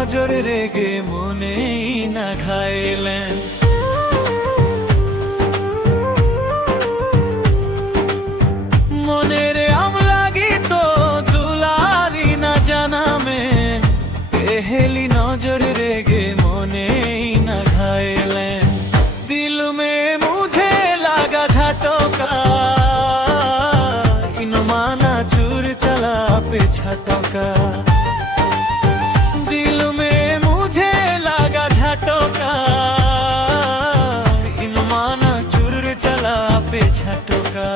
নজর রেগে মনেই না ঘাইলেন। মনের আমলাগি তো দুলারি না জানা में पहली नजर रेगे मनेई ना घायलें। दिल में मुझे लगा झटका, इन माना चूर चला पे छटका। दिल में मुझे लगा झटका, इन माना चूर चला पे छटका।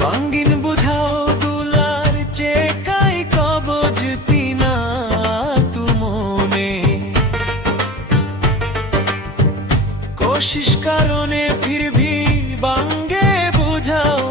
বাঙ্গিন বুঝাও দুলার চেকাই কবজ তিনা তুমনে कोशिश करो ने फिर भी बांगे बुझाओ